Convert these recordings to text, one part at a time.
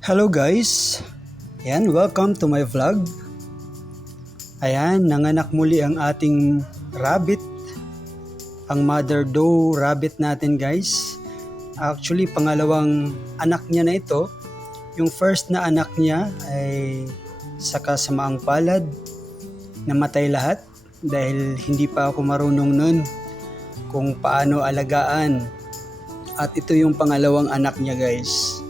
Hello guys! Ayan, welcome to my vlog. Ayan, nanganak muli ang ating rabbit. Ang mother doe rabbit natin guys. Actually, pangalawang anak niya na ito. Yung first na anak niya ay sa kasamaang palad. Namatay lahat dahil hindi pa ako marunong nun kung paano alagaan. At ito yung pangalawang anak niya guys.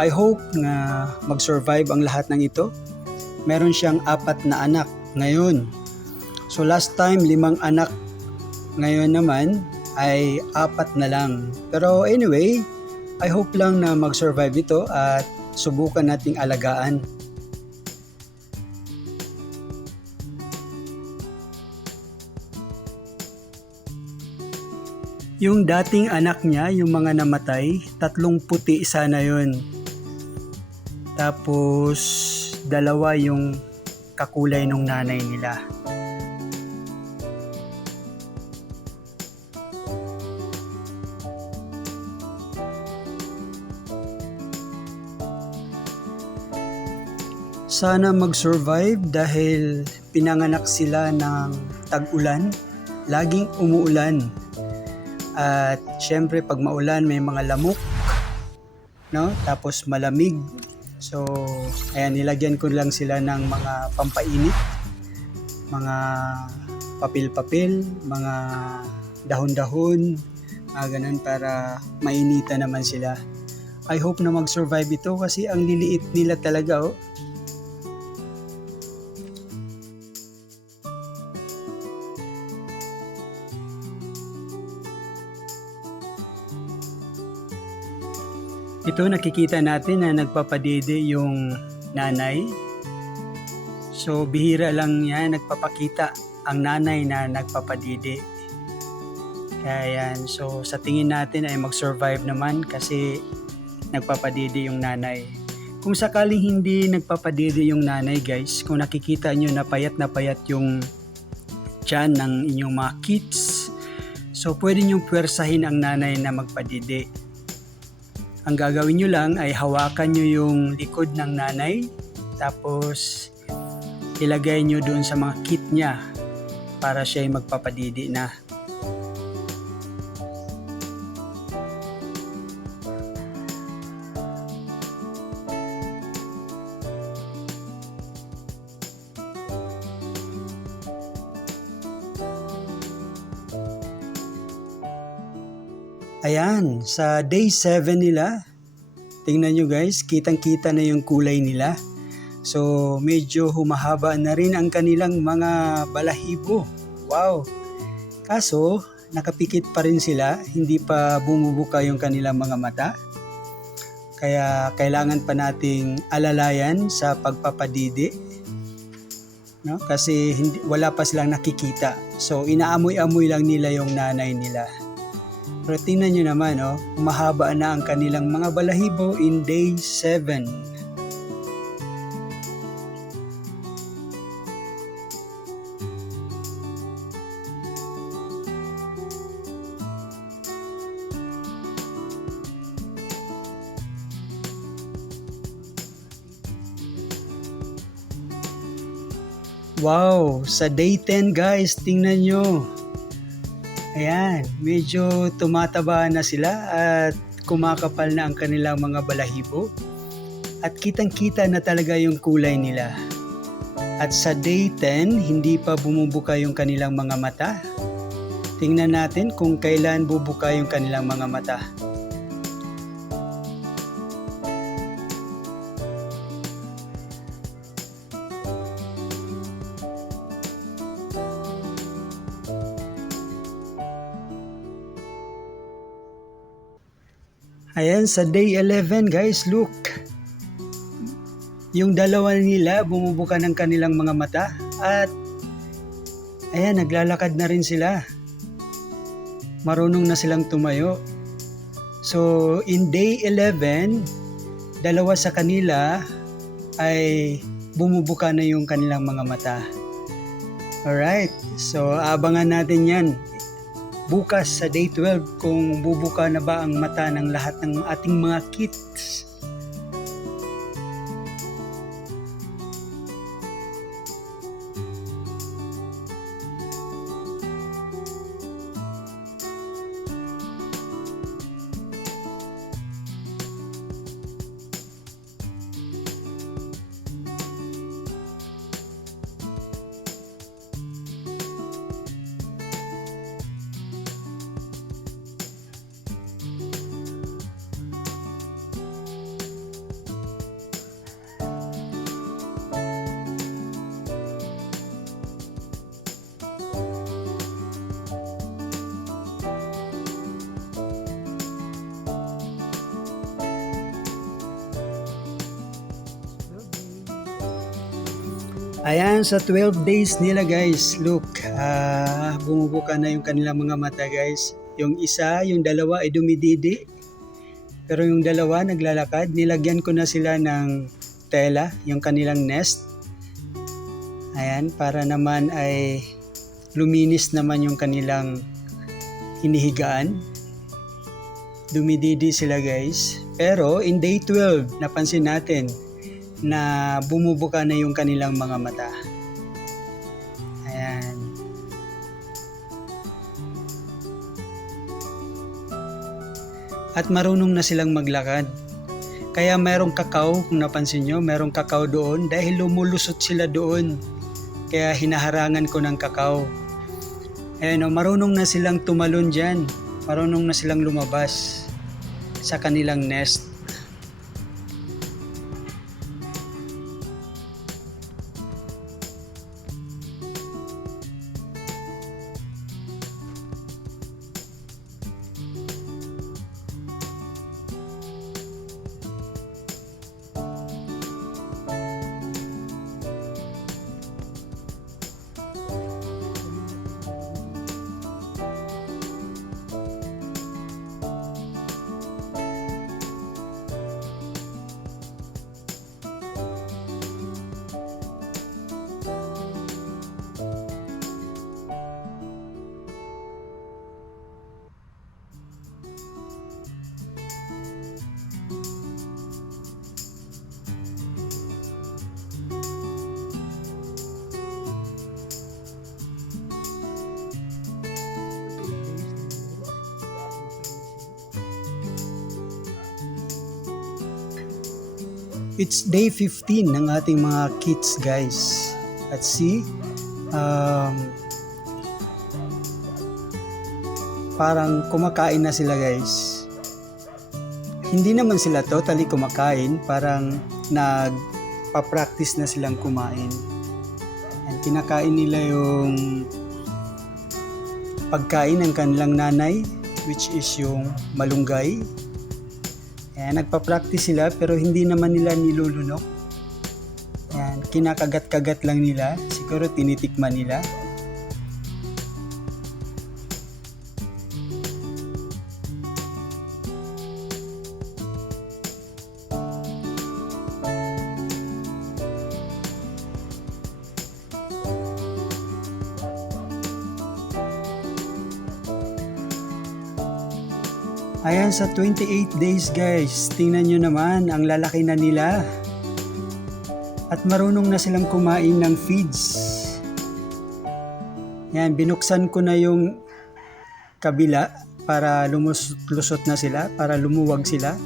I hope na mag-survive ang lahat ng ito. Meron siyang 4 na anak ngayon. So last time 5 anak. Ngayon naman ay 4 na lang. Pero anyway, I hope lang na mag-survive ito at subukan nating alagaan. Yung dating anak niya, yung mga namatay, 3 puti sana yun. Tapos 2 yung kakulay nung nanay nila. Sana mag-survive dahil pinanganak sila ng tag-ulan. Laging umuulan. At syempre pag maulan may mga lamok, no? Tapos malamig. So, ayan, nilagyan ko lang sila ng mga pampainit, mga papel-papel, mga dahon-dahon, ganun para mainita naman sila. I hope na mag-survive ito kasi ang liliit nila talaga, oh. Ito nakikita natin na nagpapadede yung nanay. So bihira lang yan nagpapakita ang nanay na nagpapadede. Kaya yan, so sa tingin natin ay mag-survive naman kasi nagpapadede yung nanay. Kung sakaling hindi nagpapadede yung nanay guys, kung nakikita nyo na payat yung tiyan ng inyong mga kids, so pwede nyo puwersahin ang nanay na magpadede. Ang gagawin nyo lang ay hawakan nyo yung likod ng nanay, tapos ilagay nyo doon sa mga kit niya para siya ay magpapadidi na. Ayan, sa day 7 nila, tingnan nyo guys, kitang-kita na yung kulay nila. So, medyo humahaba na rin ang kanilang mga balahibo. Wow! Kaso, nakapikit pa rin sila, hindi pa bumubuka yung kanilang mga mata. Kaya, kailangan pa nating alalayan sa pagpapadidi. No? Kasi wala pa silang nakikita. So, inaamoy-amoy lang nila yung nanay nila. Pero tingnan nyo naman, humahaba na ang kanilang mga balahibo in day 7. Wow! Sa day 10 guys, tingnan nyo. Ayan, medyo tumataba na sila at kumakapal na ang kanilang mga balahibo. At kitang-kita na talaga yung kulay nila. At sa day 10, hindi pa bumubuka yung kanilang mga mata. Tingnan natin kung kailan bubuka yung kanilang mga mata. Ayan, sa day 11 guys, look. Yung 2 nila bumubuka ng kanilang mga mata at ayan, naglalakad na rin sila. Marunong na silang tumayo. So, in day 11, 2 sa kanila ay bumubuka na yung kanilang mga mata. Alright, so abangan natin yan. bukas sa day 12 kung bubuka na ba ang mata ng lahat ng ating mga kids. Ayan, sa 12 days nila guys, look, bumubuka na yung kanilang mga mata guys. Yung isa, yung dalawa ay dumididi. Pero yung dalawa naglalakad, nilagyan ko na sila ng tela, yung kanilang nest. Ayan, para naman ay luminis naman yung kanilang hinihigaan. Dumididi sila guys. Pero in day 12, napansin natin na bumubuka na yung kanilang mga mata. Ayan. At marunong na silang maglakad. Kaya merong kakao, kung napansin nyo, merong kakao doon dahil lumulusot sila doon. Kaya hinaharangan ko ng kakao. Ayan o, marunong na silang tumalon dyan. Marunong na silang lumabas sa kanilang nest. It's day 15 ng ating mga kits guys. At see, parang kumakain na sila guys. Hindi naman sila totally kumakain, parang nagpa-practice na silang kumain. And kinakain nila yung pagkain ng kanilang nanay, which is yung malunggay. Ayan, nagpa-practice sila pero hindi naman nila nilulunok. Ayan, kinakagat-kagat lang nila. Siguro tinitikman nila. Ayan, sa 28 days guys, tingnan nyo naman, ang lalaki na nila. At marunong na silang kumain ng feeds. Ayan, binuksan ko na yung kabila para lusot na sila, para lumuwag sila.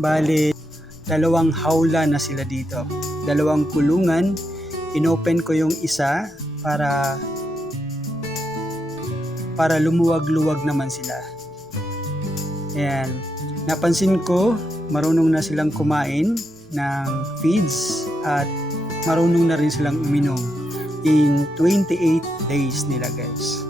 Bale, 2 hawla na sila dito. 2 kulungan. Inopen ko yung isa para lumuwag-luwag naman sila. Ayan, napansin ko marunong na silang kumain ng feeds at marunong na rin silang uminom in 28 days nila guys.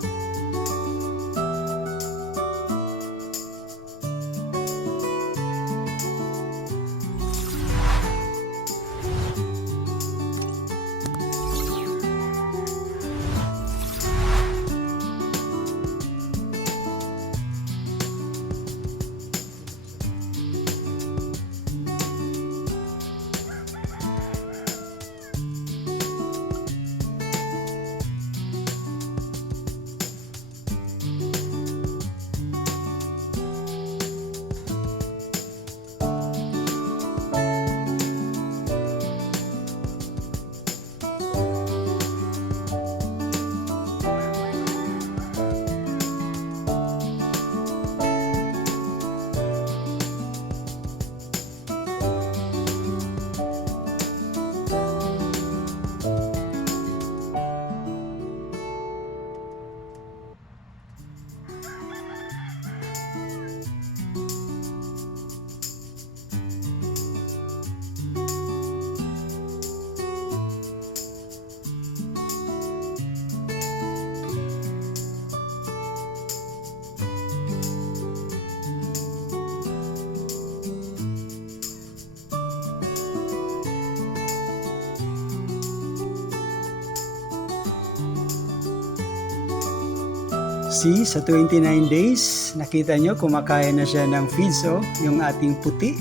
See, sa 29 days, nakita nyo, kumakain na siya ng feeds, oh, yung ating puti.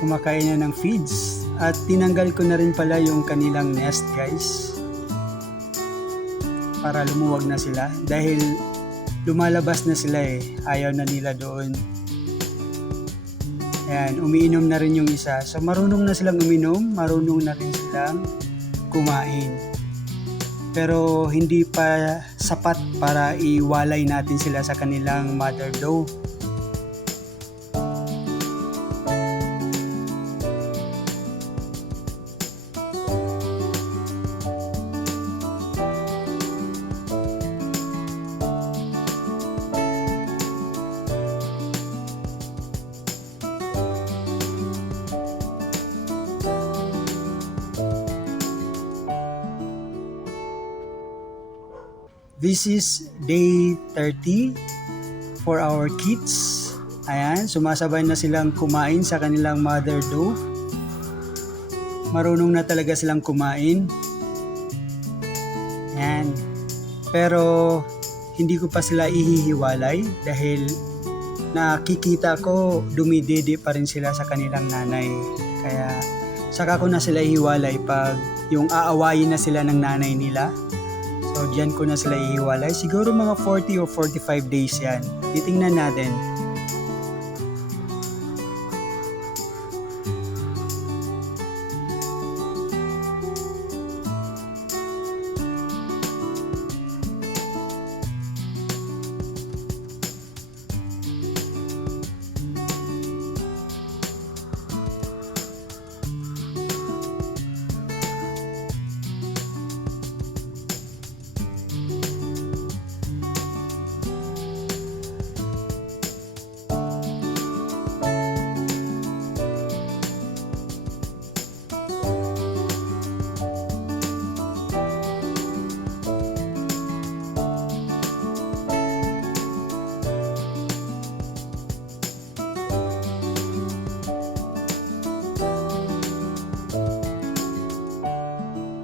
Kumakain na ng feeds. At tinanggal ko na rin pala yung kanilang nest, guys. Para lumuwag na sila. Dahil lumalabas na sila eh. Ayaw na nila doon. Ayan, umiinom na rin yung isa. So marunong na silang uminom, marunong na rin silang kumain. Pero hindi pa sapat para iwalay natin sila sa kanilang mother doe. This is day 30 for our kids. Ayan, sumasabay na silang kumain sa kanilang mother doe. Marunong na talaga silang kumain. Ayan. Pero hindi ko pa sila ihihiwalay dahil nakikita ko dumidede pa rin sila sa kanilang nanay. Kaya saka ko na sila ihiwalay pag yung aawayin na sila ng nanay nila. So, dyan ko na sila ihiwalay. Siguro mga 40 or 45 days yan. Titingnan natin.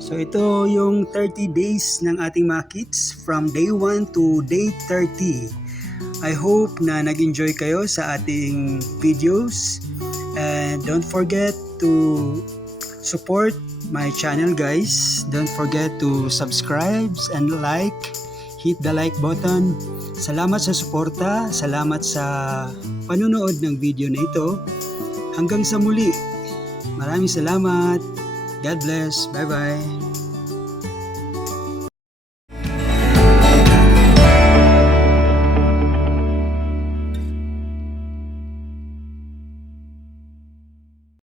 So ito yung 30 days ng ating mga kids from day 1 to day 30. I hope na nag-enjoy kayo sa ating videos. And don't forget to support my channel, guys. Don't forget to subscribe and like. Hit the like button. Salamat sa suporta. Salamat sa panunood ng video na ito. Hanggang sa muli. Maraming salamat. God bless. Bye-bye.